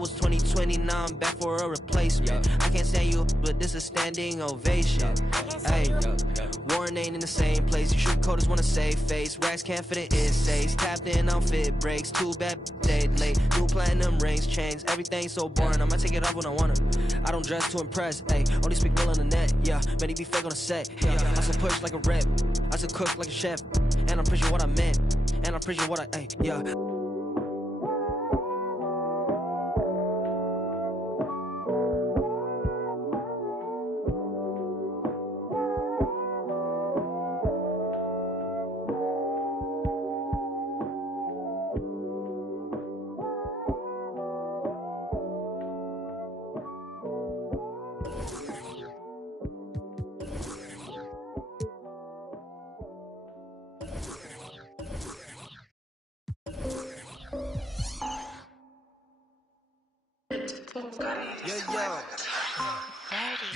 That was 2020, now I'm back for a replacement. I can't stand you, but this is standing ovation. Hey, Warren ain't in the same place. You sugarcoaters wanna save face. Racks can't fit in essays. Tapped in outfit breaks. Too bad they late. New platinum rings, chains. Everything's so boring. I'ma take it off when I wanna. I don't dress to impress. Hey, only speak real on the net. Yeah, many be fake on the set. Yeah, I said push like a rep. I said cook like a chef. And I'm preaching what I meant. And I'm preaching what I, yeah.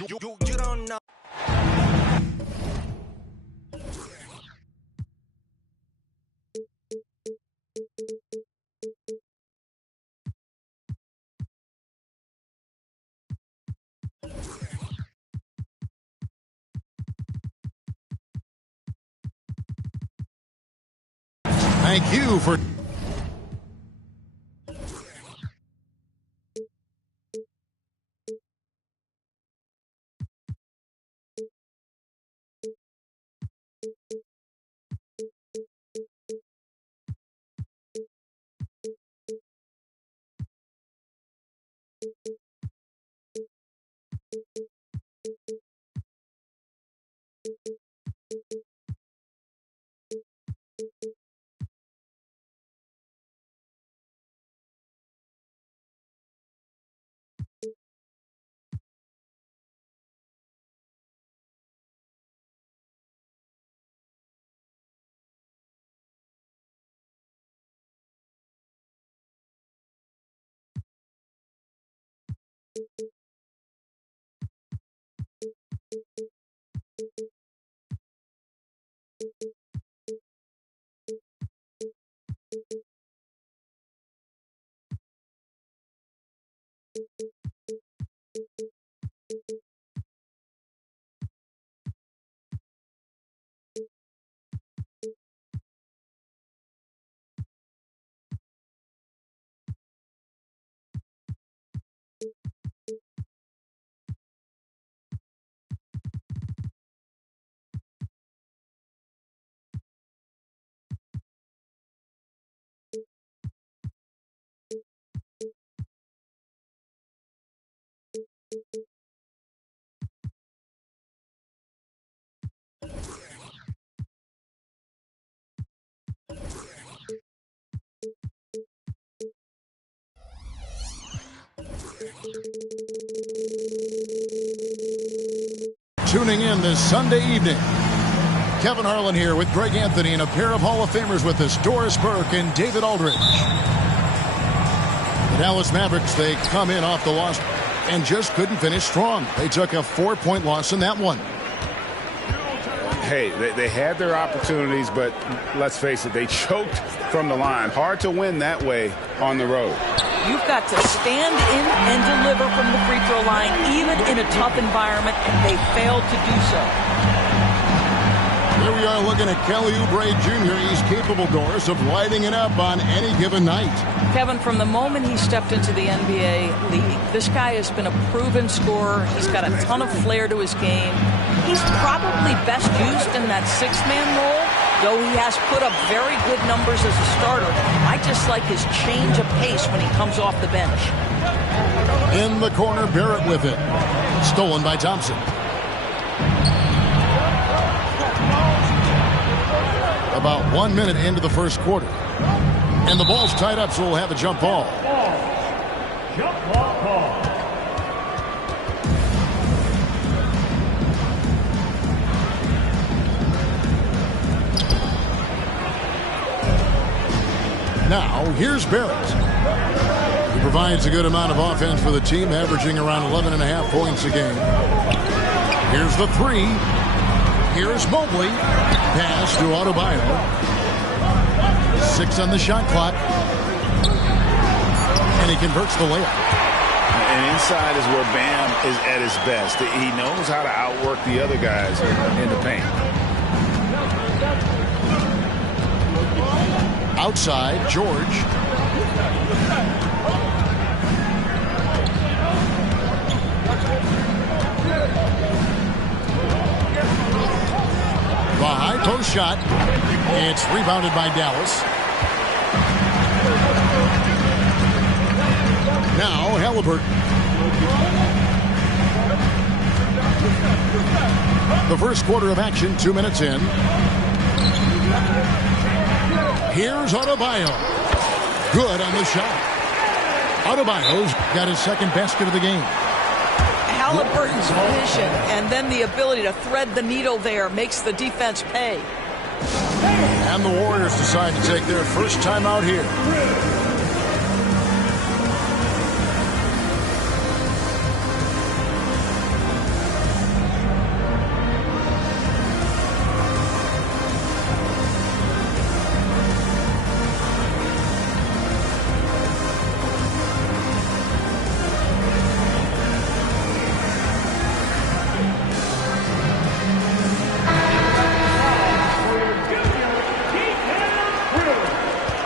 You don't know. Thank you for... Tuning in this Sunday evening. Kevin Harlan here with Greg Anthony and a pair of Hall of Famers with us, Doris Burke and David Aldridge. The Dallas Mavericks, they come in off the loss and just couldn't finish strong. They took a 4-point loss in that one. Hey, they had their opportunities, but let's face it, they choked from the line. Hard to win that way on the road. You've got to stand in and deliver from the free throw line, even in a tough environment, and they failed to do so. Here we are looking at Kelly Oubre Jr. He's capable, Doris, of lighting it up on any given night. Kevin, from the moment he stepped into the NBA league, this guy has been a proven scorer. He's got a ton of flair to his game. He's probably best used in that six-man role, though he has put up very good numbers as a starter. I just like his change of pace when he comes off the bench. In the corner, Barrett with it. Stolen by Thompson. About 1 minute into the first quarter. And the ball's tied up, so we'll have a jump ball. Jump ball call. Now, here's Barrett. He provides a good amount of offense for the team, averaging around 11.5 points a game. Here's the three. Here's Mobley. Pass to Adebayo. 6 on the shot clock. And he converts the layup. And inside is where Bam is at his best. He knows how to outwork the other guys in the paint. Outside, George. The high post shot. It's rebounded by Dallas. Now Halliburton. The first quarter of action, 2 minutes in. Here's Adebayo. Good on the shot. Adebayo's got his second basket of the game. Halliburton's vision and then the ability to thread the needle there makes the defense pay. And the Warriors decide to take their first time out here.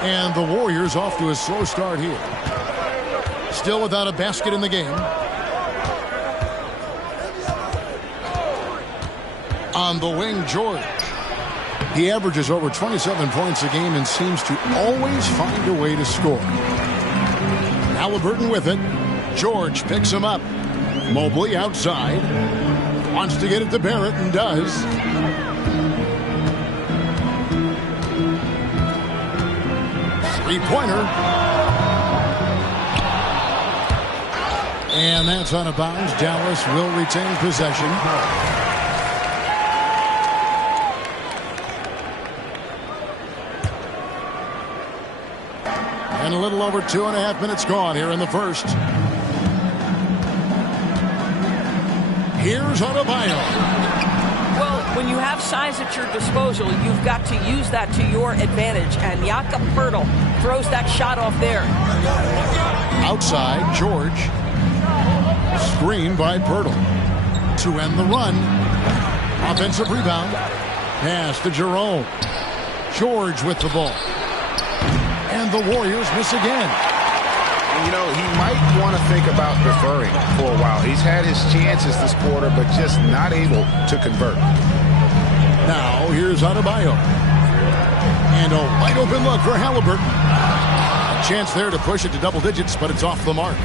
And the Warriors off to a slow start here. Still without a basket in the game. On the wing, George. He averages over 27 points a game and seems to always find a way to score. Halliburton with it. George picks him up. Mobley outside. Wants to get it to Barrett and does. Three-pointer. And that's out of bounds. Dallas will retain possession. And a little over 2.5 minutes gone here in the first. Here's Adebayo. Well, when you have size at your disposal, you've got to use that to your advantage. And Jakob Poeltl throws that shot off there. Outside, George. Screen by Poeltl. To end the run. Offensive rebound. Pass to Jerome. George with the ball. And the Warriors miss again. You know, he might want to think about deferring for a while. He's had his chances this quarter, but just not able to convert. Now, here's Adebayo. And a wide open look for Halliburton. A chance there to push it to double digits, but it's off the mark.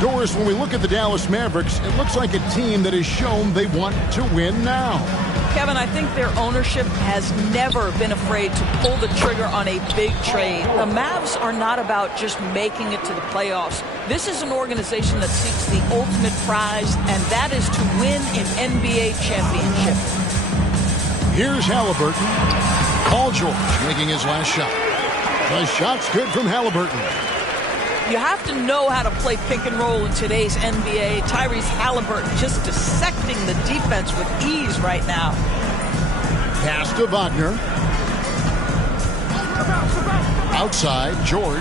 Doris, when we look at the Dallas Mavericks, it looks like a team that has shown they want to win now. Kevin, I think their ownership has never been afraid to pull the trigger on a big trade. The Mavs are not about just making it to the playoffs. This is an organization that seeks the ultimate prize, and that is to win an NBA championship. Here's Halliburton. Paul George making his last shot. The shot's good from Halliburton. You have to know how to play pick and roll in today's NBA. Tyrese Halliburton just dissecting the defense with ease right now. Pass to Wagner. Outside, George.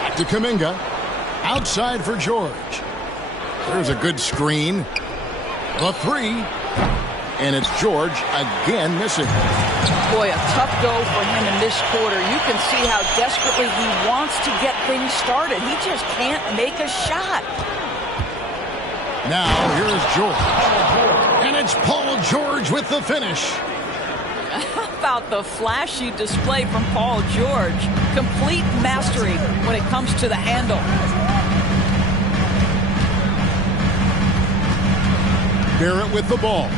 Back to Kuminga. Outside for George. There's a good screen. The three. And it's George again missing. Boy, a tough go for him in this quarter. You can see how desperately he wants to get things started. He just can't make a shot. Now, here's George. And it's Paul George with the finish. How about the flashy display from Paul George? Complete mastery when it comes to the handle. Barrett with the ball.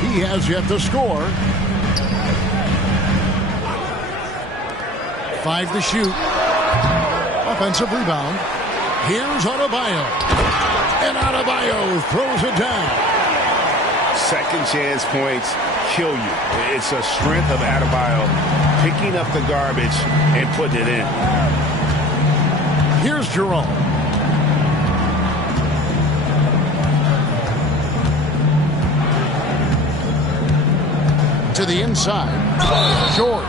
He has yet to score. 5 to shoot. Offensive rebound. Here's Adebayo. And Adebayo throws it down. Second chance points kill you. It's a strength of Adebayo picking up the garbage and putting it in. Here's Jerome. To the inside. George.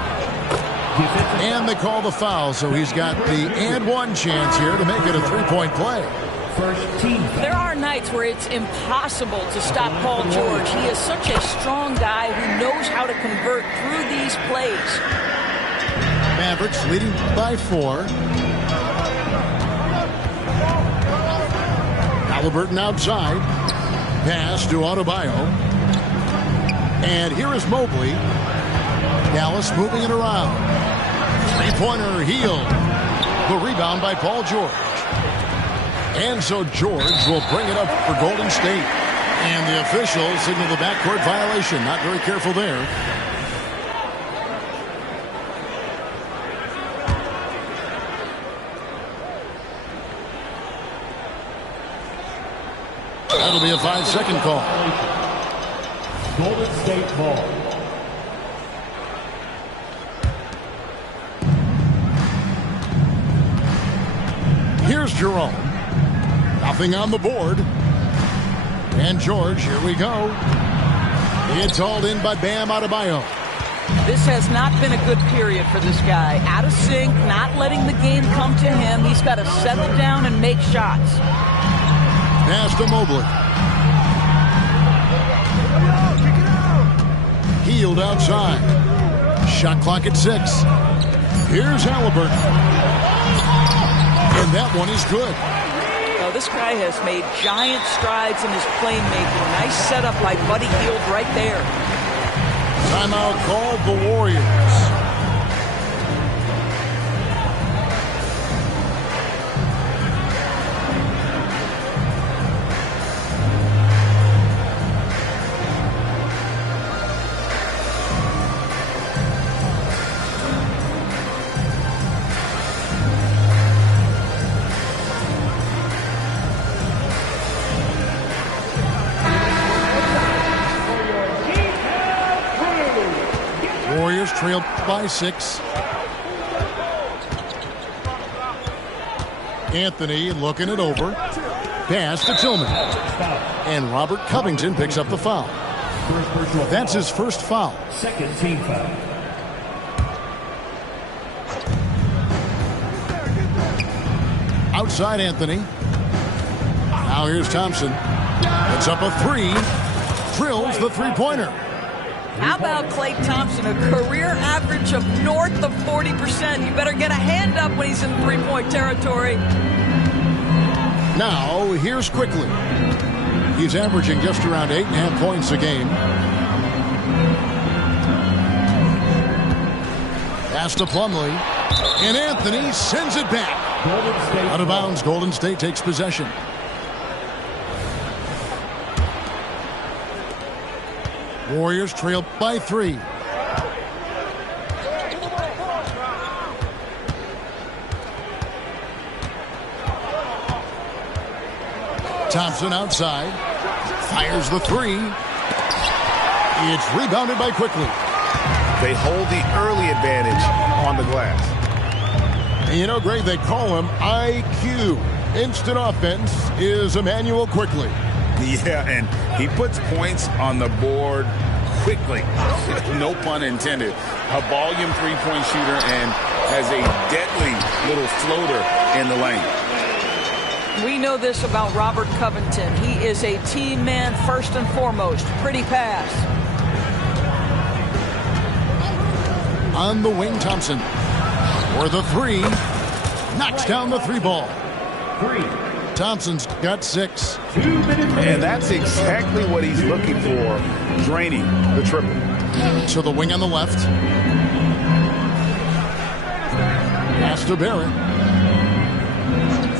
And they call the foul, so he's got the and one chance here to make it a three-point play. There are nights where it's impossible to stop Paul George. He is such a strong guy who knows how to convert through these plays. Mavericks leading by 4. Halliburton outside. Pass to Adebayo. And here is Mobley. Dallas moving it around. Three-pointer Hield. The rebound by Paul George. And so George will bring it up for Golden State. And the officials signal the backcourt violation. Not very careful there. That'll be a 5-second call. Golden State ball. Here's Jerome. Nothing on the board. And George, here we go. It's hauled in by Bam Adebayo. This has not been a good period for this guy. Out of sync, not letting the game come to him. He's got to settle down and make shots. Pass to Mobley. Hield outside. Shot clock at 6. Here's Halliburton. And that one is good. Oh, this guy has made giant strides in his playmaking. Nice setup by Buddy Hield right there. Timeout called the Warriors. Warriors trail by 6. Anthony looking it over. Pass to Tillman. And Robert Covington picks up the foul. That's his first foul. Second team foul. Outside Anthony. Now here's Thompson. Puts up a 3. Drills the three-pointer. How about Klay Thompson, a career average of north of 40%. You better get a hand up when he's in three-point territory. Now, here's Quickly. He's averaging just around 8.5 points a game. Pass to Plumlee. And Anthony sends it back. Out of bounds, Golden State takes possession. Warriors trail by 3. Thompson outside. Fires the 3. It's rebounded by Quickly. They hold the early advantage on the glass. And you know, Greg, they call him IQ. Instant offense is Emmanuel Quickly. Yeah, and he puts points on the board quickly. No pun intended. A volume three-point shooter and has a deadly little floater in the lane. We know this about Robert Covington. He is a team man first and foremost. Pretty pass. On the wing, Thompson. For the 3. Knocks down the 3 ball. Thompson's got 6. And that's exactly what he's looking for, draining the triple. To the wing on the left. Pass to Barrett.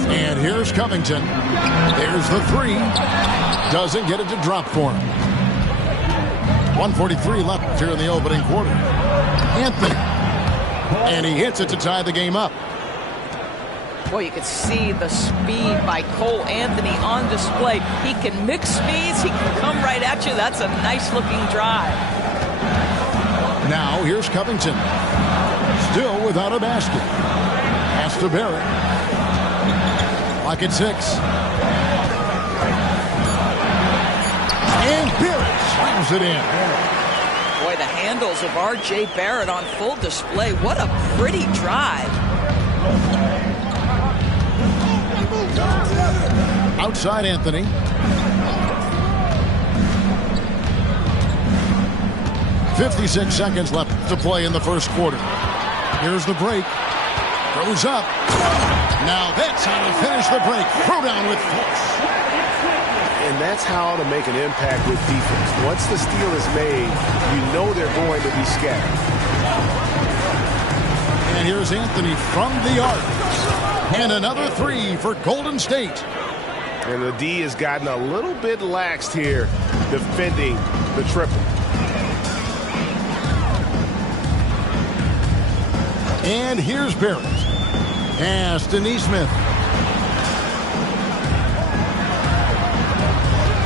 And here's Covington. There's the 3. Doesn't get it to drop for him. 1:43 left here in the opening quarter. Anthony. And he hits it to tie the game up. Boy, you can see the speed by Cole Anthony on display. He can mix speeds. He can come right at you. That's a nice-looking drive. Now, here's Covington. Still without a basket. Pass to Barrett. Clock at 6. And Barrett slams it in. Boy, Boy, the handles of R.J. Barrett on full display. What a pretty drive. Outside Anthony. .56 seconds left to play in the first quarter. Here's the break. Throws up. Now that's how to finish the break. Throw down with force. And that's how to make an impact with defense. Once the steal is made, you know they're going to be scattered. And here's Anthony from the arc. And another three for Golden State. And the D has gotten a little bit laxed here defending the triple. And here's Barrett. Pass to Neesmith.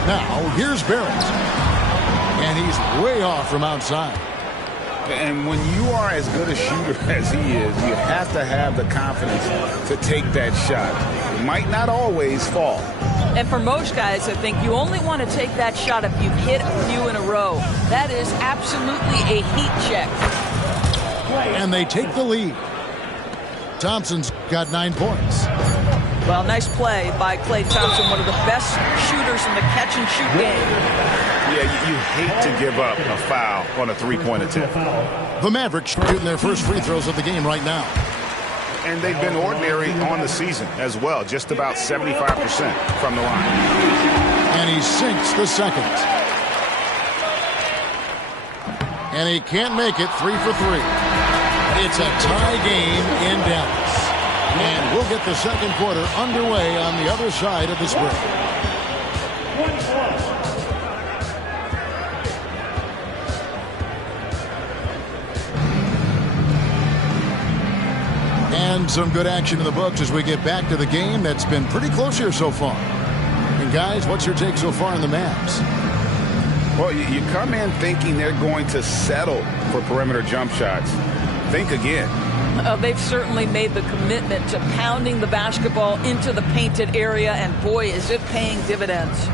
Now here's Barrett. And he's way off from outside. And when you are as good a shooter as he is, you have to have the confidence to take that shot. It might not always fall. And for most guys, I think you only want to take that shot if you've hit a few in a row. That is absolutely a heat check. And they take the lead. Thompson's got 9 points. Well, nice play by Klay Thompson, one of the best shooters in the catch-and-shoot game. Yeah, you hate to give up a foul on a three-point attempt. The Mavericks shooting their first free throws of the game right now. And they've been ordinary on the season as well, just about 75% from the line. And he sinks the second. And he can't make it 3 for 3. It's a tie game in Dallas. And we'll get the second quarter underway on the other side of this break. And some good action in the books as we get back to the game that's been pretty close here so far. And guys, what's your take so far on the Mavs? Well, you come in thinking they're going to settle for perimeter jump shots. Think again. They've certainly made the commitment to pounding the basketball into the painted area, and boy, is it paying dividends.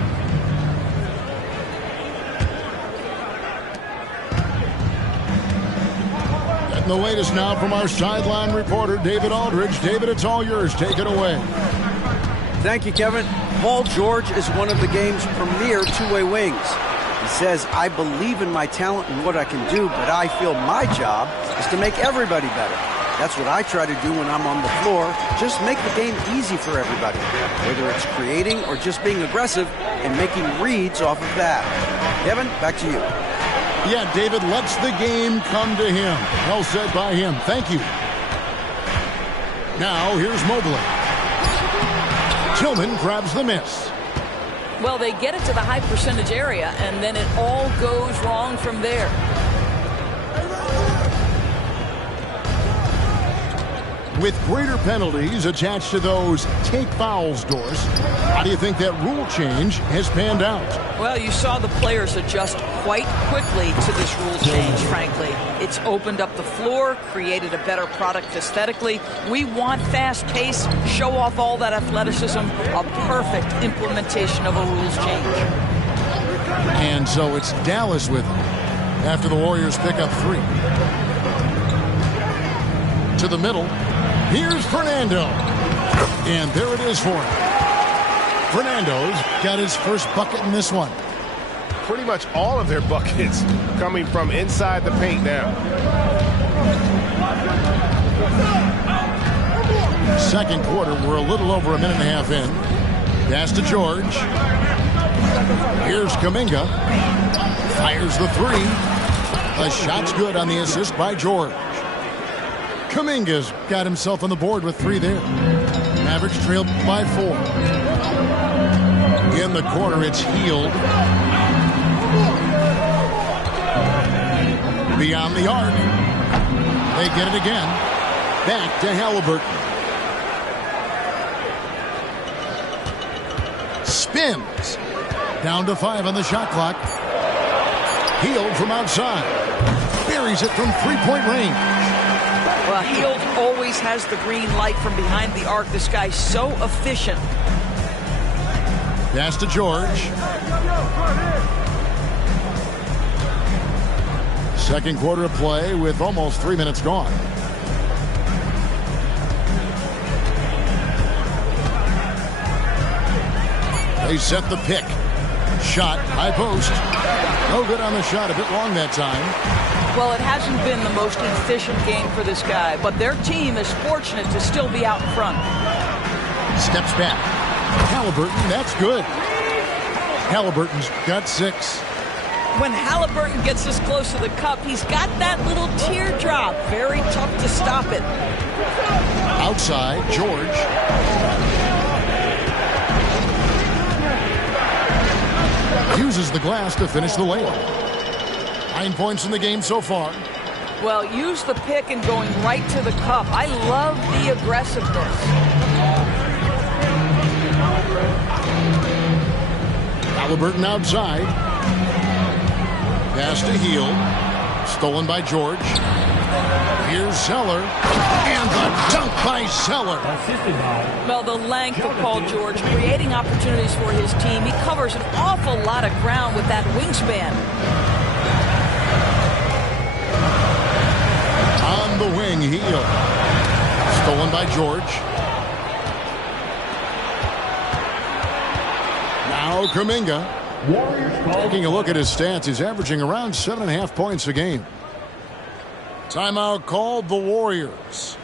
Getting the latest now from our sideline reporter, David Aldridge. David, it's all yours. Take it away. Thank you, Kevin. Paul George is one of the game's premier two-way wings. He says, I believe in my talent and what I can do, but I feel my job is to make everybody better. That's what I try to do when I'm on the floor. Just make the game easy for everybody, whether it's creating or just being aggressive and making reads off of that. Kevin, back to you. Yeah, David lets the game come to him. Well said by him. Thank you. Now, here's Mobley. Tillman grabs the miss. Well, they get it to the high percentage area, and then it all goes wrong from there. With greater penalties attached to those take fouls doors, how do you think that rule change has panned out? Well, you saw the players adjust quite quickly to this rule change, frankly. It's opened up the floor, created a better product aesthetically. We want fast pace, show off all that athleticism, a perfect implementation of a rules change. And so it's Dallas with them after the Warriors pick up 3. To the middle. Here's Fernando. And there it is for him. Fernando's got his first bucket in this one. Pretty much all of their buckets coming from inside the paint now. Second quarter, we're a little over a minute and a half in. Pass to George. Here's Kuminga. Fires the 3. The shot's good on the assist by George. Kuminga's got himself on the board with 3 there. Mavericks trailed by 4. In the corner, it's Hield. Beyond the arc. They get it again. Back to Halliburton. Spins. Down to 5 on the shot clock. Hield from outside. Buries it from 3-point range. Well, Hield always has the green light from behind the arc. This guy's so efficient. Pass to George. Second quarter of play with almost 3 minutes gone. They set the pick. Shot, high post. No good on the shot, a bit long that time. Well, it hasn't been the most efficient game for this guy, but their team is fortunate to still be out in front. Steps back. Halliburton, that's good. Halliburton's got 6. When Halliburton gets this close to the cup, he's got that little teardrop. Very tough to stop it. Outside, George. Uses the glass to finish the layup. 9 points in the game so far. Well, use the pick and going right to the cup. I love the aggressiveness. Halliburton outside. Pass to Heel. Stolen by George. Here's Zeller. And the dunk by Zeller. Well, the length of Paul George, creating opportunities for his team. He covers an awful lot of ground with that wingspan. On the wing, Heel. Stolen by George. Now Kuminga. Taking a look at his stats, he's averaging around 7.5 points a game. Timeout called the Warriors.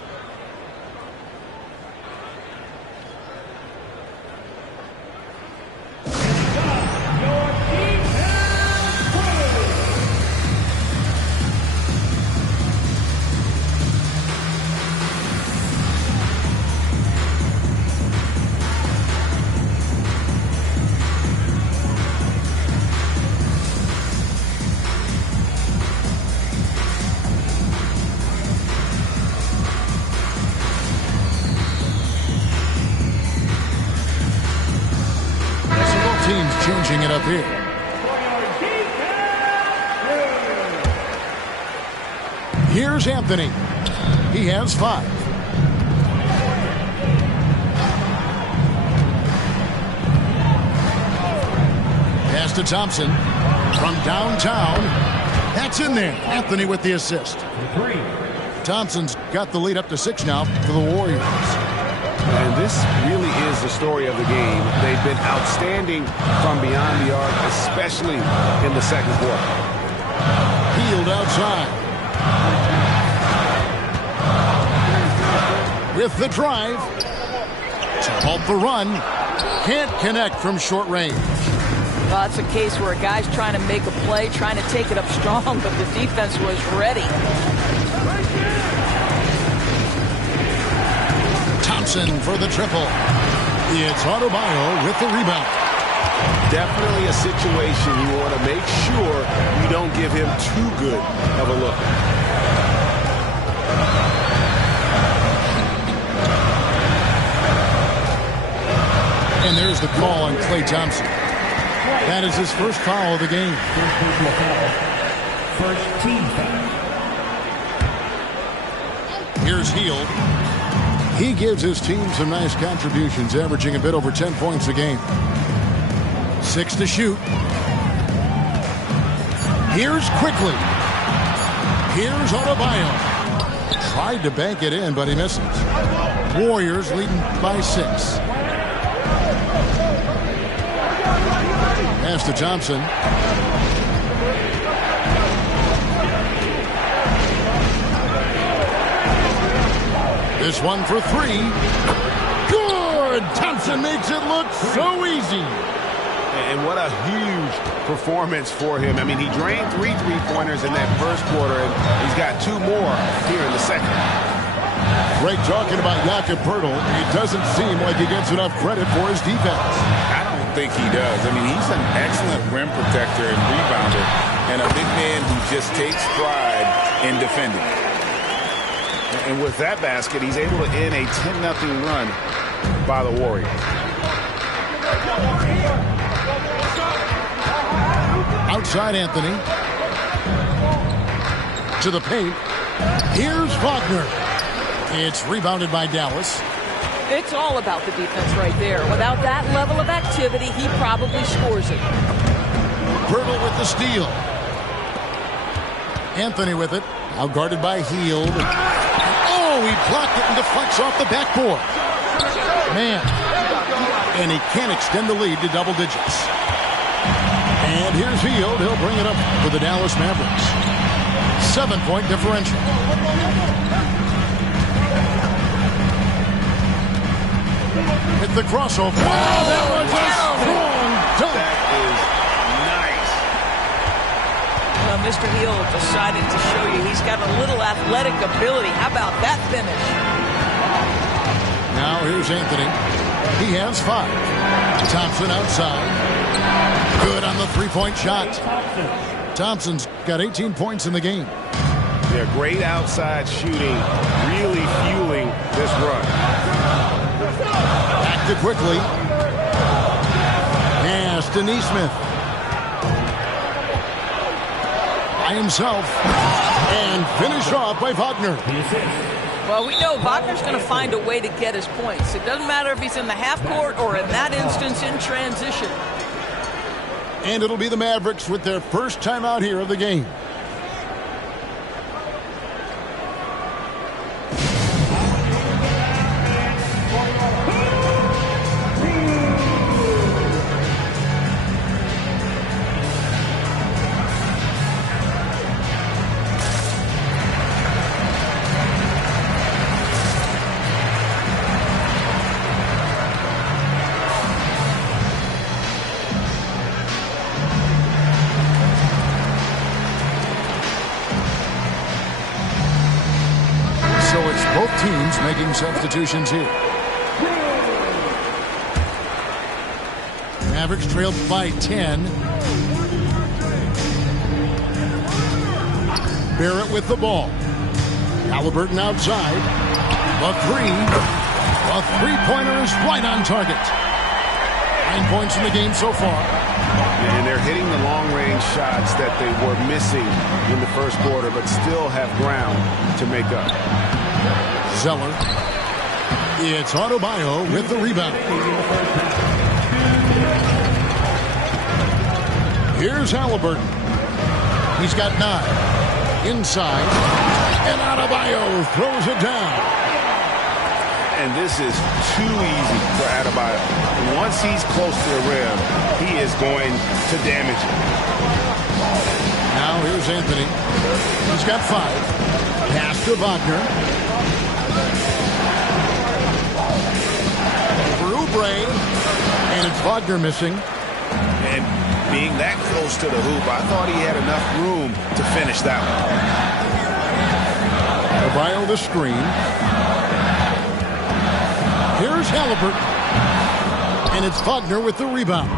Changing it up here. Here's Anthony. He has 5. Pass to Thompson from downtown. That's in there. Anthony with the assist. Thompson's got the lead up to 6 now for the Warriors. And this really is the story of the game. They've been outstanding from beyond the arc, especially in the second quarter. Field outside. With the drive. To halt the run. Can't connect from short range. Well, it's a case where a guy's trying to make a play, trying to take it up strong, but the defense was ready. Thompson for the triple. It's Adebayo with the rebound. Definitely a situation you want to make sure you don't give him too good of a look. And there's the call on Klay Thompson. That is his first foul of the game. First team foul. Here's Hield. He gives his team some nice contributions, averaging a bit over 10 points a game. 6 to shoot. Here's Quickly. Here's Adebayo. Tried to bank it in, but he misses. Warriors leading by 6. Pass to Thompson. This one for 3. Good! Thompson makes it look so easy. And what a huge performance for him. I mean, he drained 3 3-pointers in that first quarter, and he's got 2 more here in the second. Greg talking about Jakob Poeltl. It doesn't seem like he gets enough credit for his defense. I don't think he does. I mean, he's an excellent rim protector and rebounder, and a big man who just takes pride in defending. And with that basket, he's able to end a 10-0 run by the Warriors. Outside Anthony. To the paint. Here's Wagner. It's rebounded by Dallas. It's all about the defense right there. Without that level of activity, he probably scores it. Poeltl with the steal. Anthony with it. Now guarded by Hield. Oh, he blocked it and deflects off the backboard. Man. And he can't extend the lead to double digits. And here's Hield. He'll bring it up for the Dallas Mavericks. 7-point differential. Hit the crossover. Wow, that was a strong dunk. That is nice. Well, Mr. Hield decided to show you he's got a little athletic ability. How about that finish? Now here's Anthony. He has 5. Thompson outside. Good on the three-point shot. Thompson's got 18 points in the game. Yeah, great outside shooting, really fueling this run. Back to quickly. Pass to Neesmith. By himself. And finished off by Wagner. Well, we know Wagner's going to find a way to get his points. It doesn't matter if he's in the half court or in that instance in transition. And it'll be the Mavericks with their first time out here of the game. Both teams making substitutions here. Mavericks trailed by 10. Barrett with the ball. Halliburton outside. The three-pointer is right on target. 9 points in the game so far. And they're hitting the long-range shots that they were missing in the first quarter, but still have ground to make up. Zeller. It's Adebayo with the rebound. Here's Halliburton. He's got 9. Inside. And Adebayo throws it down. And this is too easy for Adebayo. Once he's close to the rim, he is going to damage it. Now here's Anthony. He's got 5. Pass to Wagner. For Oubre. And it's Wagner missing. And being that close to the hoop, I thought he had enough room to finish that one. Adebayo the screen. Here's Halliburton. And it's Wagner with the rebound.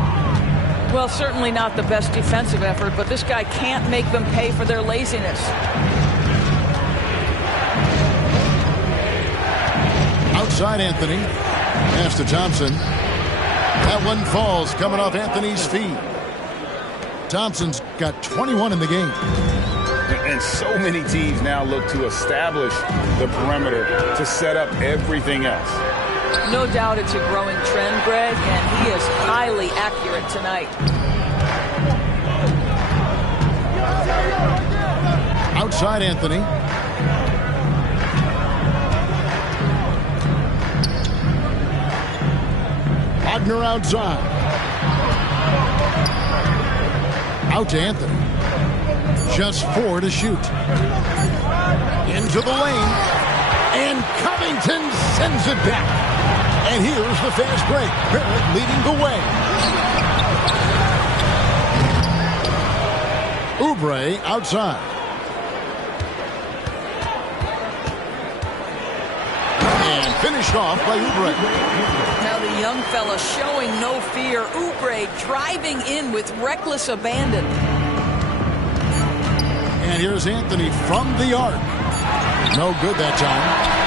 Well, certainly not the best defensive effort, but this guy can't make them pay for their laziness. Outside Anthony. Pass to Thompson. That one falls coming off Anthony's feet. Thompson's got 21 in the game. And so many teams now look to establish the perimeter to set up everything else. No doubt it's a growing trend, Greg, and he is highly accurate tonight. Outside Anthony. Wagner outside. Out to Anthony. Just 4 to shoot. Into the lane. And Covington sends it back. And here's the fast break. Barrett leading the way. Oubre outside. And finished off by Oubre. Now the young fella showing no fear. Oubre driving in with reckless abandon. And here's Anthony from the arc. No good that time.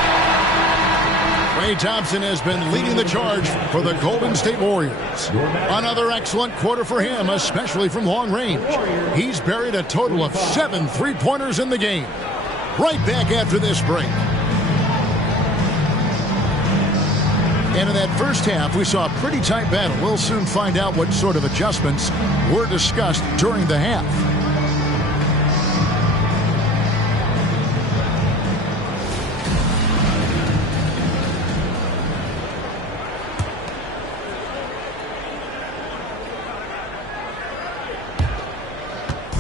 Ray Thompson has been leading the charge for the Golden State Warriors. Another excellent quarter for him, especially from long range. He's buried a total of 7 three-pointers in the game. Right back after this break. And in that first half, we saw a pretty tight battle. We'll soon find out what sort of adjustments were discussed during the half.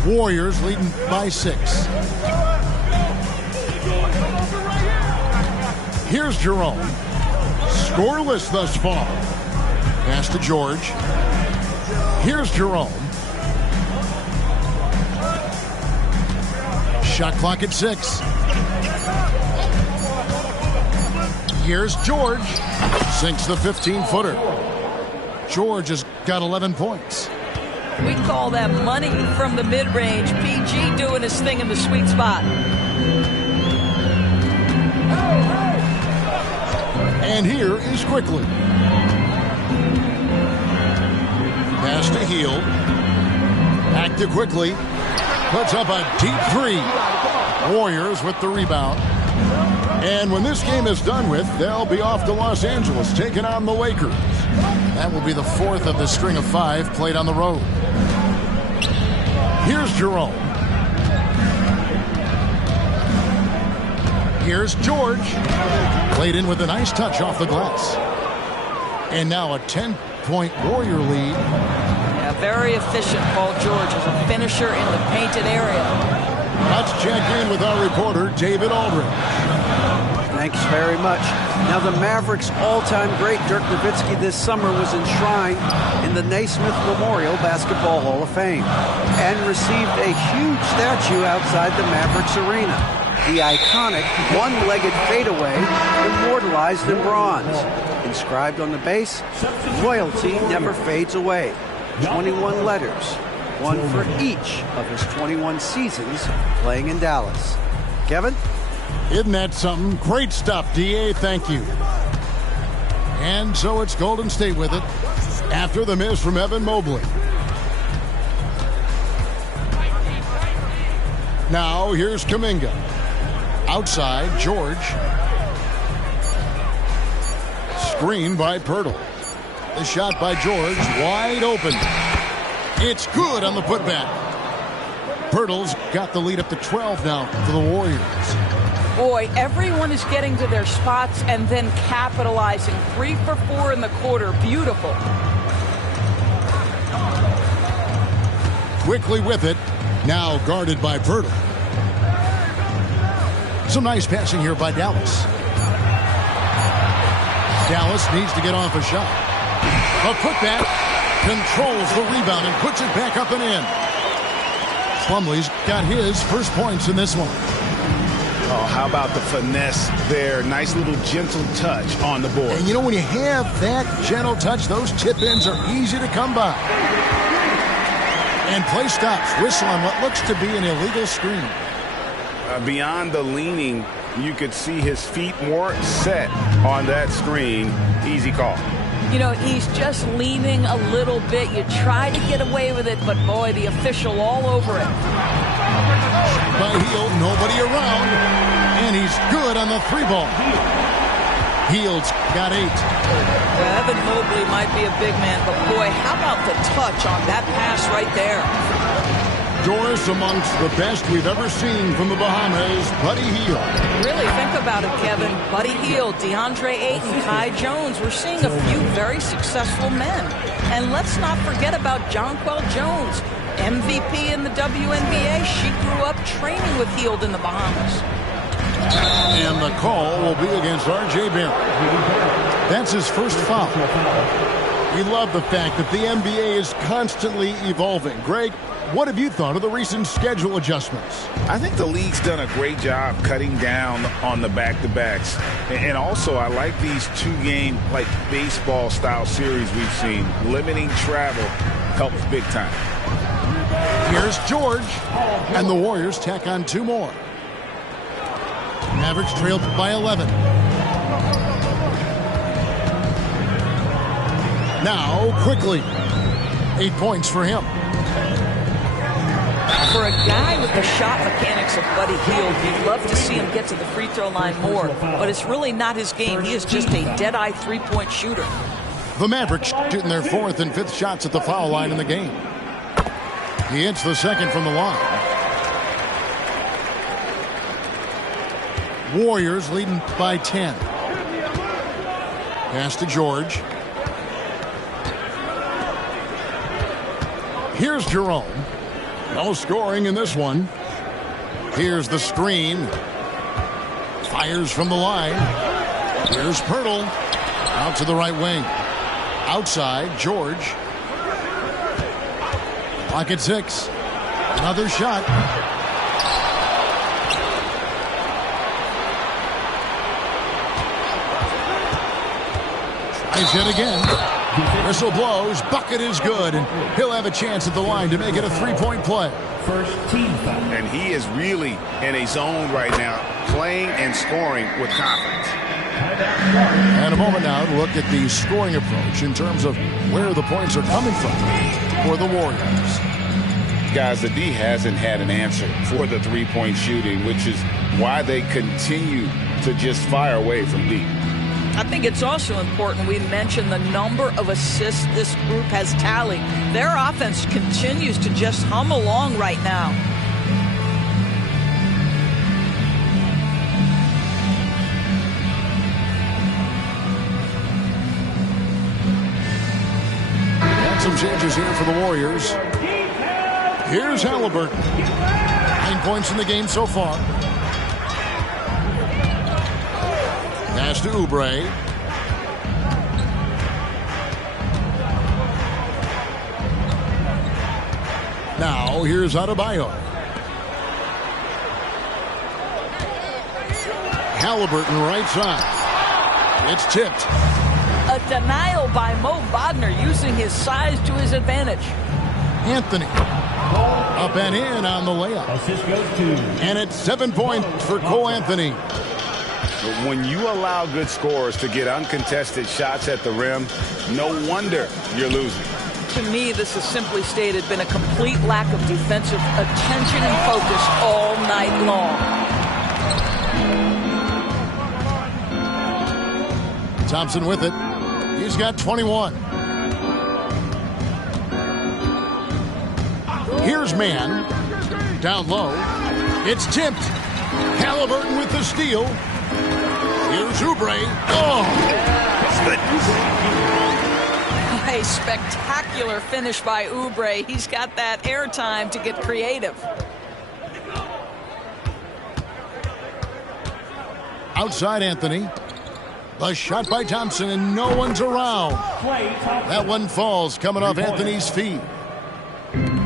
Warriors leading by 6. Here's Jerome. Scoreless thus far. Pass to George. Here's Jerome. Shot clock at 6. Here's George. Sinks the 15-footer. George has got 11 points. We call that money from the mid-range. PG doing his thing in the sweet spot. And here is Quickly. Pass to Hield. Back to Quickly. Puts up a deep 3. Warriors with the rebound. And when this game is done with, they'll be off to Los Angeles, taking on the Lakers. That will be the 4th of the string of 5 played on the road. Here's Jerome. Here's George. Played in with a nice touch off the glass. And now a 10-point Warrior lead. Yeah, very efficient, Paul George, as a finisher in the painted area. Let's check in with our reporter, David Aldridge. Thanks very much. Now, the Mavericks' all-time great Dirk Nowitzki this summer was enshrined in the Naismith Memorial Basketball Hall of Fame and received a huge statue outside the Mavericks arena. The iconic one-legged fadeaway immortalized in bronze. Inscribed on the base, loyalty never fades away. 21 letters, one for each of his 21 seasons playing in Dallas. Kevin? Isn't that something? Great stuff, D.A. Thank you. And so it's Golden State with it after the miss from Evan Mobley. Now here's Kuminga. Outside, George. Screen by Pirtle. The shot by George, wide open. It's good on the putback. Pirtle's got the lead up to 12 now for the Warriors. Boy, everyone is getting to their spots and then capitalizing. 3 for 4 in the quarter. Beautiful. Quickly with it. Now guarded by Pirtle. Some nice passing here by Dallas. Dallas needs to get off a shot. A putback. Controls the rebound and puts it back up and in. Plumlee's got his first points in this one. Oh, how about the finesse there? Nice little gentle touch on the board. And you know, when you have that gentle touch, those tip-ins are easy to come by. And play stops. Whistle on what looks to be an illegal screen. Beyond the leaning, you could see his feet more set on that screen. Easy call. You know, he's just leaning a little bit. You try to get away with it, but boy, the official all over it. By Hield, nobody around, and he's good on the 3-ball. Hield's got 8. Evan Mobley might be a big man, but boy, how about the touch on that pass right there? Doris amongst the best we've ever seen from the Bahamas, Buddy Hield. Really think about it, Kevin. Buddy Hield, DeAndre Ayton, Kai Jones. We're seeing a few very successful men. And let's not forget about Jonquel Jones, MVP in the WNBA. She grew up training with Hield in the Bahamas. And the call will be against R.J. Barrett. That's his first foul. We love the fact that the NBA is constantly evolving. Greg, what have you thought of the recent schedule adjustments? I think the league's done a great job cutting down on the back-to-backs. And also, I like these 2-game, like baseball-style series we've seen. Limiting travel helps big time. Here's George, and the Warriors tack on 2 more. Mavericks trailed by 11. Now, quickly, 8 points for him. For a guy with the shot mechanics of Buddy Hield, you'd love to see him get to the free throw line more, but it's really not his game. He is just a dead-eye 3-point shooter. The Mavericks shooting their 4th and 5th shots at the foul line in the game. He hits the 2nd from the line. Warriors leading by 10. Pass to George. Here's Jerome. No scoring in this one. Here's the screen. Fires from the line. Here's Pirtle. Out to the right wing. Outside, George. Clock at 6. Another shot. Tries yet again. Whistle blows. Bucket is good. And he'll have a chance at the line to make it a three-point play. First team foul. And he is really in a zone right now, playing and scoring with confidence. And a moment now to look at the scoring approach in terms of where the points are coming from for the Warriors. Guys, the D hasn't had an answer for the three-point shooting, which is why they continue to just fire away from deep. I think it's also important we mention the number of assists this group has tallied. Their offense continues to just hum along right now. And some changes here for the Warriors. Here's Halliburton. 9 points in the game so far. Pass to Oubre. Now here's Adebayo. Halliburton right side. It's tipped. A denial by Mo Wagner using his size to his advantage. Anthony. Up and in on the layup. Assist goes to. And it's 7 points for Cole Anthony. When you allow good scorers to get uncontested shots at the rim, no wonder you're losing. To me, this has simply stated been a complete lack of defensive attention and focus all night long. Thompson with it. He's got 21. Here's Mann. Down low. It's tipped. Halliburton with the steal. Here's Oubre. Oh! A spectacular finish by Oubre. He's got that airtime to get creative. Outside Anthony. The shot by Thompson, and no one's around. That one falls coming off Anthony's feet.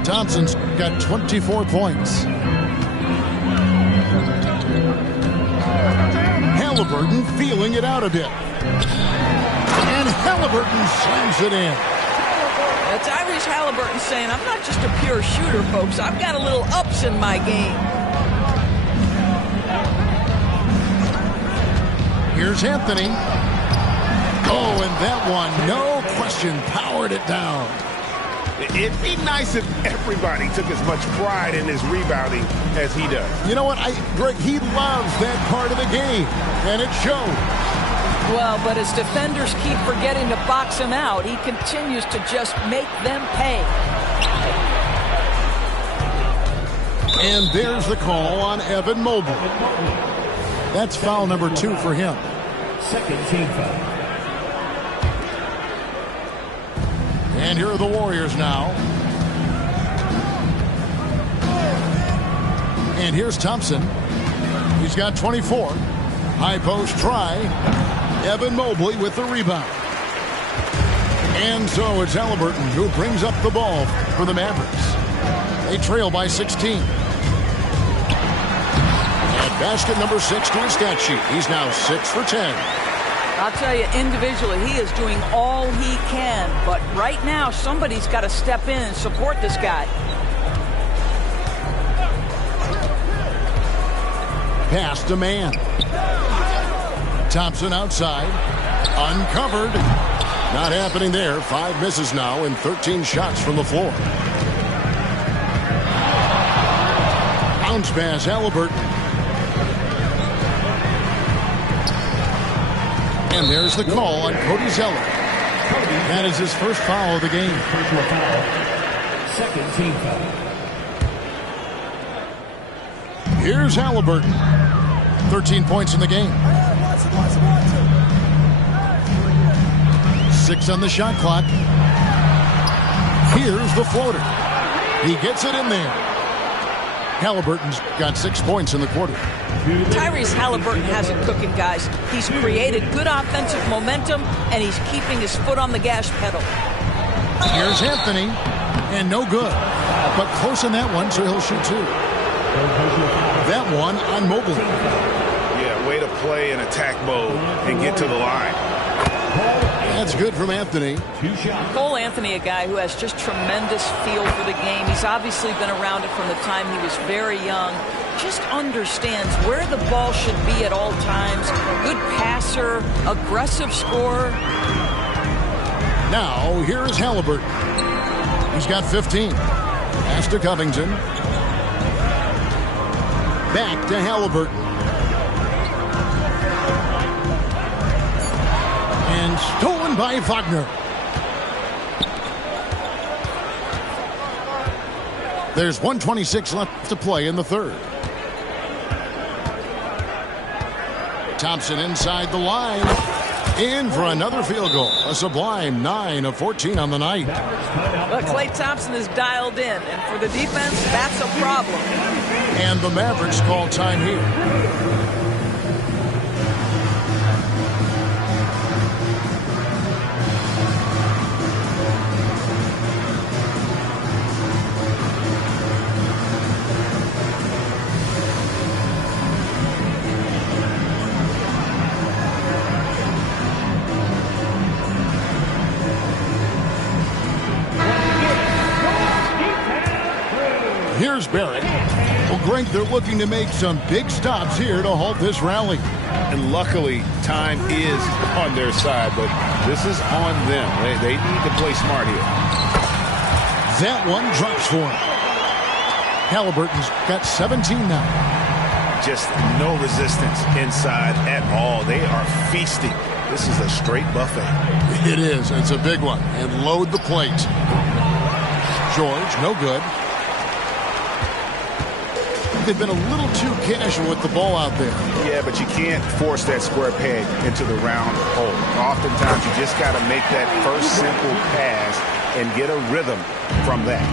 Thompson's got 24 points. Halliburton feeling it out a bit. And Halliburton slams it in. That's Tyrese Halliburton saying, I'm not just a pure shooter, folks. I've got a little ups in my game. Here's Anthony. Oh, and that one, no question, powered it down. It'd be nice if everybody took as much pride in his rebounding as he does. You know what, Greg, he loves that part of the game, and it showed. Well, but as defenders keep forgetting to box him out, he continues to just make them pay. And there's the call on Evan Mobley. That's foul number 2 for him. Second team foul. And here are the Warriors now. And here's Thompson. He's got 24. High post try. Evan Mobley with the rebound. And so it's Halliburton who brings up the ball for the Mavericks. They trail by 16. And basket number 6 to his stat sheet. He's now 6 for 10. I'll tell you, individually, he is doing all he can. But right now, somebody's got to step in and support this guy. Pass to Mann. Thompson outside. Uncovered. Not happening there. 5 misses now and 13 shots from the floor. Bounce pass, Halliburton. And there's the call on Cody Zeller. That is his first foul of the game. Personal foul. Second team foul. Here's Halliburton. 13 points in the game. 6 on the shot clock. Here's the floater. He gets it in there. Halliburton's got 6 points in the quarter. Tyrese Halliburton has it cooking, guys. He's created good offensive momentum, and he's keeping his foot on the gas pedal. Here's Anthony, and no good. But close in that one, so he'll shoot 2. That one on Mobley. Yeah, way to play in attack mode and get to the line. That's good from Anthony. Cole Anthony, a guy who has just tremendous feel for the game. He's obviously been around it from the time he was very young. Just understands where the ball should be at all times. Good passer, aggressive scorer. Now, here is Halliburton. He's got 15. Pass to Covington. Back to Halliburton. And stolen by Wagner. There's 1:26 left to play in the third. Thompson inside the line. In for another field goal. A sublime 9 of 14 on the night. Well, Klay Thompson is dialed in, and for the defense, that's a problem. And the Mavericks call time here. Here's Barrett. Well, Greg, they're looking to make some big stops here to halt this rally. And luckily, time is on their side, but this is on them. They need to play smart here. That one drops for him. Halliburton's got 17 now. Just no resistance inside at all. They are feasting. This is a straight buffet. It is. It's a big one. And load the plate. George, no good. They've been a little too casual with the ball out there. Yeah, but you can't force that square peg into the round hole. Oftentimes, you just got to make that first simple pass and get a rhythm from that.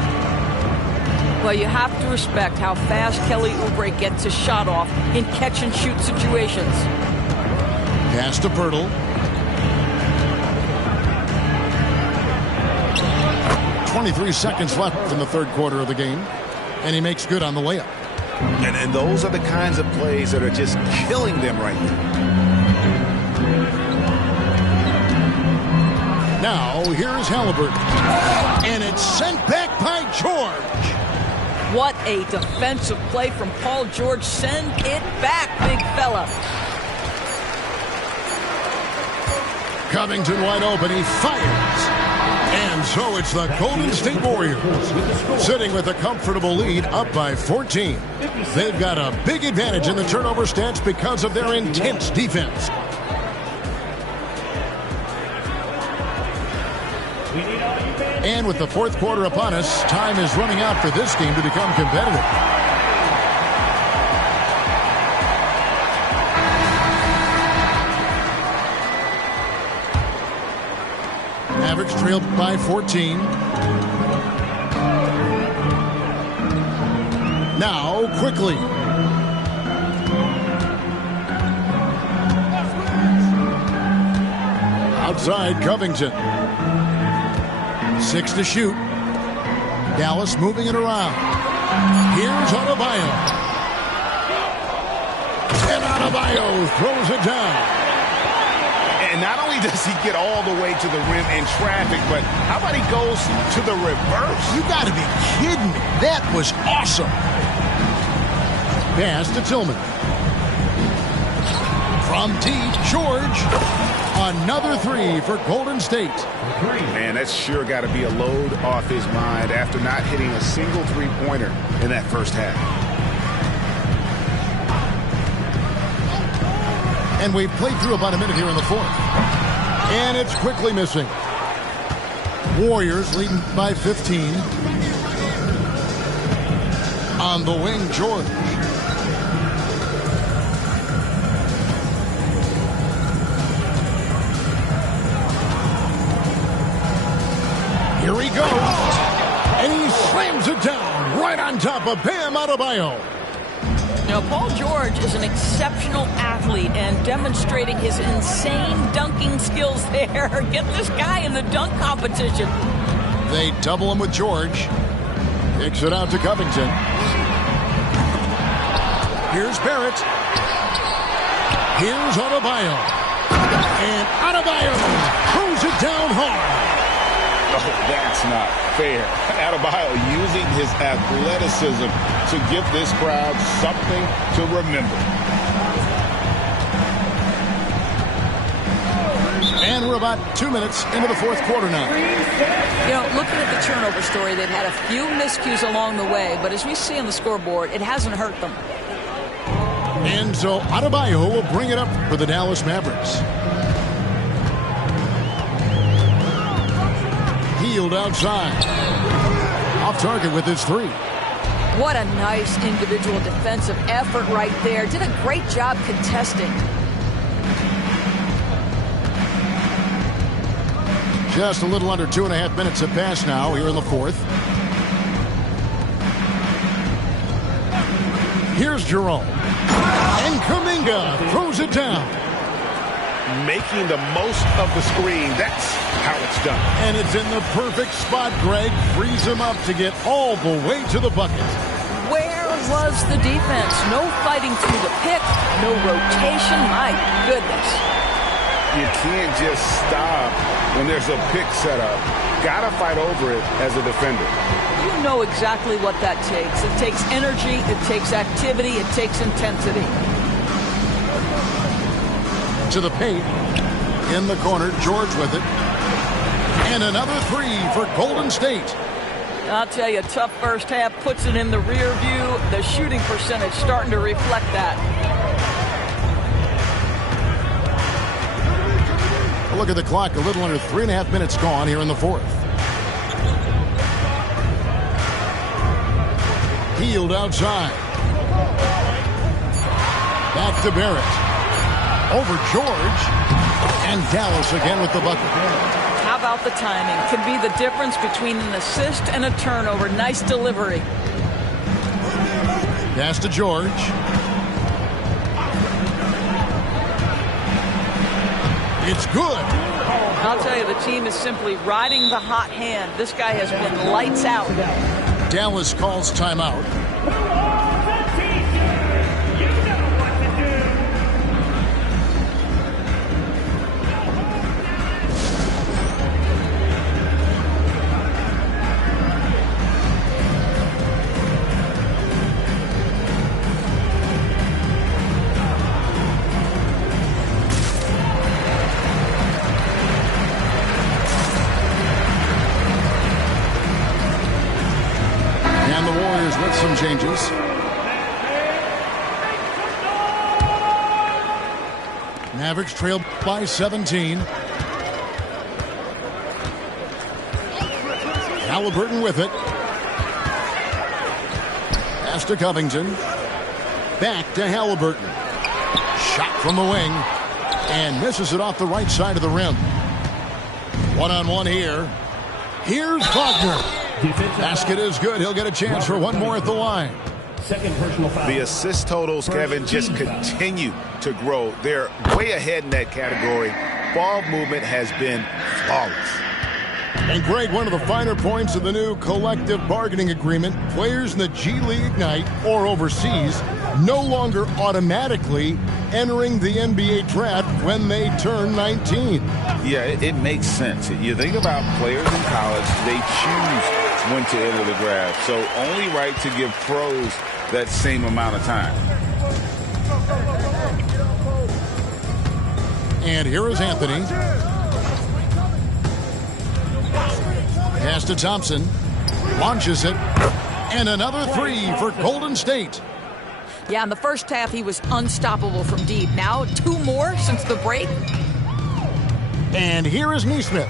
Well, you have to respect how fast Kelly Oubre gets his shot off in catch-and-shoot situations. Pass to Pirtle. 23 seconds left in the third quarter of the game. And he makes good on the layup. And those are the kinds of plays that are just killing them right now. Now, here's Halliburton. And it's sent back by George. What a defensive play from Paul George. Send it back, big fella. Covington wide open. He fires. And so it's the Golden State Warriors sitting with a comfortable lead up by 14. They've got a big advantage in the turnover stats because of their intense defense. And with the fourth quarter upon us, time is running out for this game to become competitive. Mavericks trailed by 14. Now, quickly. Outside, Covington. 6 to shoot. Dallas moving it around. Here's Adebayo. And Adebayo throws it down. And not only does he get all the way to the rim in traffic, but how about he goes to the reverse? You got to be kidding me. That was awesome. Pass to Tillman. From deep, George. Another 3 for Golden State. Man, that's sure got to be a load off his mind after not hitting a single three-pointer in that first half. And we've played through about a minute here in the fourth. And it's quickly missing. Warriors leading by 15. On the wing, George. Here he goes. And he slams it down right right on top of Bam Adebayo. Now, Paul George is an exceptional athlete and demonstrating his insane dunking skills there. Get this guy in the dunk competition. They double him with George. Kicks it out to Covington. Here's Barrett. Here's Adebayo. And Adebayo throws it down hard. Oh, that's not fair. Adebayo using his athleticism to give this crowd something to remember. And we're about 2 minutes into the fourth quarter now. You know, looking at the turnover story, they've had a few miscues along the way, but as we see on the scoreboard, it hasn't hurt them. And so Adebayo will bring it up for the Dallas Mavericks. Healed outside. Off target with his three. What a nice individual defensive effort right there. Did a great job contesting. Just a little under 2.5 minutes have passed now here in the fourth. Here's Jerome. And Kuminga throws it down. Making the most of the screen. That's how it's done. And it's in the perfect spot. Greg frees him up to get all the way to the bucket. Where was the defense? No fighting through the pick. No rotation. My goodness. You can't just stop when there's a pick set up. Gotta fight over it as a defender. You know exactly what that takes. It takes energy. It takes activity. It takes intensity. To the paint. In the corner, George with it. And another three for Golden State. I'll tell you, tough first half puts it in the rear view. The shooting percentage starting to reflect that. Look at the clock. A little under 3.5 minutes gone here in the fourth. Healed outside. Back to Barrett. Over George. And Dallas again with the bucket. How about the timing? Could be the difference between an assist and a turnover. Nice delivery. Pass to George. It's good. I'll tell you, the team is simply riding the hot hand. This guy has been lights out. Dallas calls timeout. Some changes. Mavericks trail by 17. Halliburton with it. Pass to Covington. Back to Halliburton. Shot from the wing. And misses it off the right side of the rim. One-on-one here. Here's Wagner. Basket is good. He'll get a chance for one more at the line. Second personal foul. The assist totals, Kevin, just continue to grow. They're way ahead in that category. Ball movement has been flawless. And Greg, one of the finer points of the new collective bargaining agreement, players in the G League Ignite or overseas no longer automatically entering the NBA draft when they turn 19. Yeah, it makes sense. You think about players in college, they choose when to enter the draft. So only right to give pros that same amount of time. And here is Anthony. Pass to Thompson. Launches it. And another three for Golden State. Yeah, in the first half, he was unstoppable from deep. Now, two more since the break. And here is Nesmith.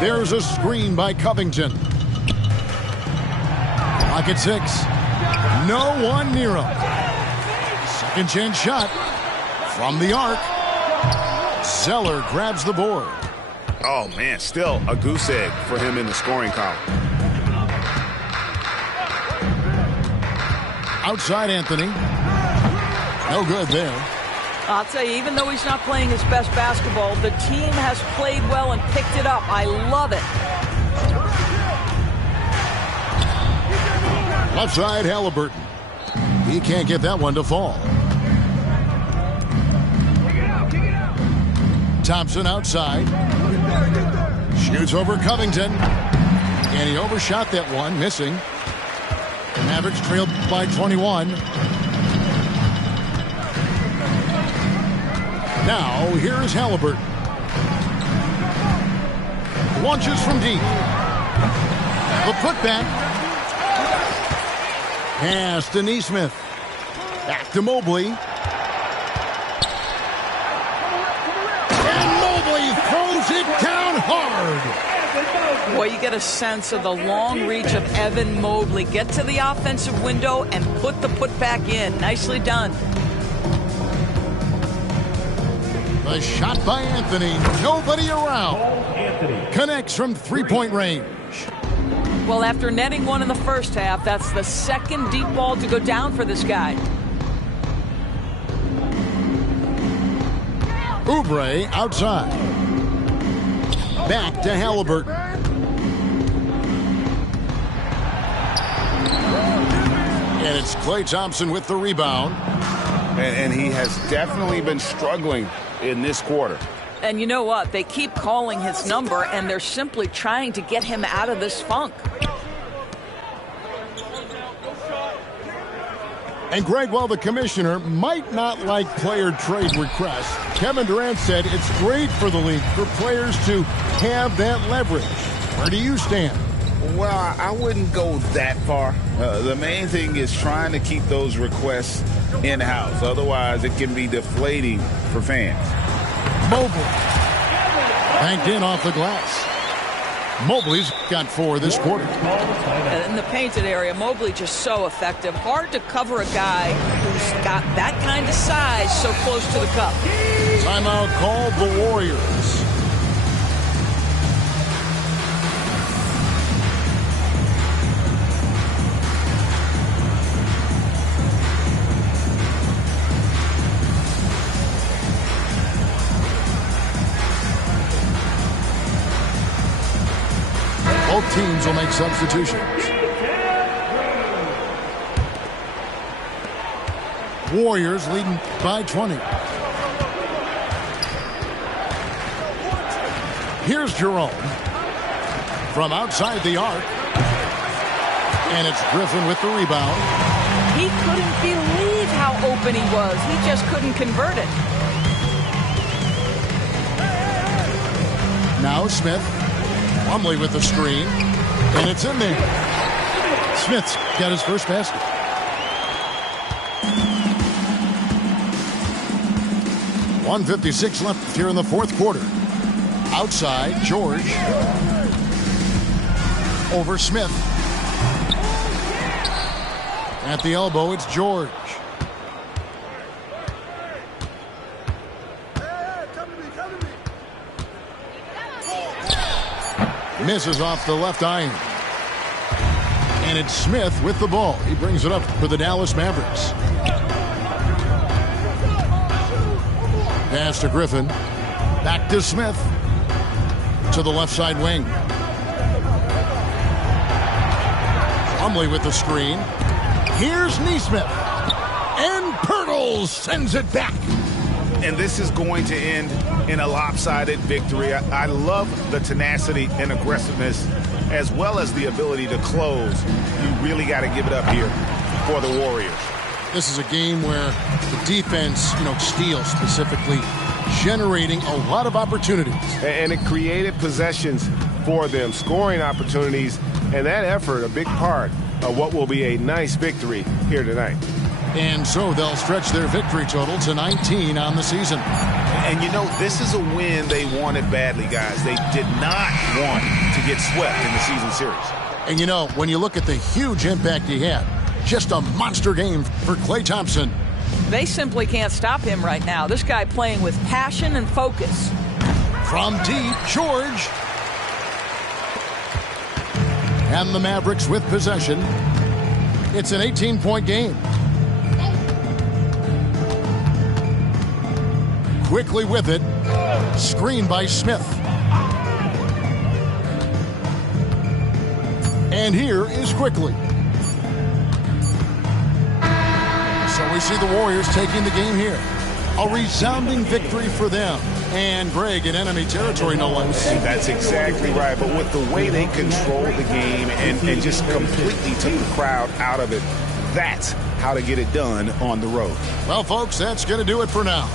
There's a screen by Covington. Pocket six. No one near him. Second chance shot from the arc. Zeller grabs the board. Oh, man, still a goose egg for him in the scoring column. Outside Anthony. No good there. I'll tell you, even though he's not playing his best basketball, the team has played well and picked it up. I love it. Left side, Halliburton. He can't get that one to fall. Thompson outside. Shoots over Covington. And he overshot that one, missing. The Mavericks trailed by 21. Now, here is Halliburton. Launches from deep. The putback. Pass to Nesmith. Back to Mobley. And Mobley throws it down hard. Boy, you get a sense of the long reach of Evan Mobley. Get to the offensive window and put the putback in. Nicely done. The shot by Anthony. Nobody around. Connects from three-point range. Well, after netting one in the first half, that's the second deep ball to go down for this guy. Oubre outside. Back to Halliburton. And it's Klay Thompson with the rebound. And he has definitely been struggling in this quarter. And you know what? They keep calling his number, and they're simply trying to get him out of this funk. And Greg, while the commissioner might not like player trade requests, Kevin Durant said it's great for the league for players to have that leverage. Where do you stand? Well, I wouldn't go that far. The main thing is trying to keep those requests in-house. Otherwise, it can be deflating for fans. Mobley. Banked in off the glass. Mobley's got 4 this quarter. In the painted area, Mobley just so effective. Hard to cover a guy who's got that kind of size so close to the cup. Timeout called the Warriors. Both teams will make substitutions. Warriors leading by 20. Here's Jerome from outside the arc. And it's Griffin with the rebound. He couldn't believe how open he was. He just couldn't convert it. Now Smith. Plumlee with the screen, and it's in there. Smith's got his first basket. .156 left here in the fourth quarter. Outside, George. Over Smith. At the elbow, it's George. Misses off the left iron. And it's Smith with the ball. He brings it up for the Dallas Mavericks. Pass to Griffin. Back to Smith. To the left side wing. Plumlee with the screen. Here's Nesmith. And Pirtle sends it back. And this is going to end in a lopsided victory. I love the tenacity and aggressiveness as well as the ability to close. You really got to give it up here for the Warriors. This is a game where the defense, steals specifically, generating a lot of opportunities. And it created possessions for them, scoring opportunities, and that effort a big part of what will be a nice victory here tonight. And so they'll stretch their victory total to 19 on the season. And this is a win they wanted badly, guys. They did not want to get swept in the season series. And when you look at the huge impact he had, just a monster game for Klay Thompson. They simply can't stop him right now. This guy playing with passion and focus. From deep, George. And the Mavericks with possession. It's an 18-point game. Quickly with it. Screen by Smith. And here is Quickly. So we see the Warriors taking the game here. A resounding victory for them. And Greg in enemy territory, no less. That's exactly right. But with the way they controlled the game and just completely took the crowd out of it, that's how to get it done on the road. Well, folks, that's going to do it for now.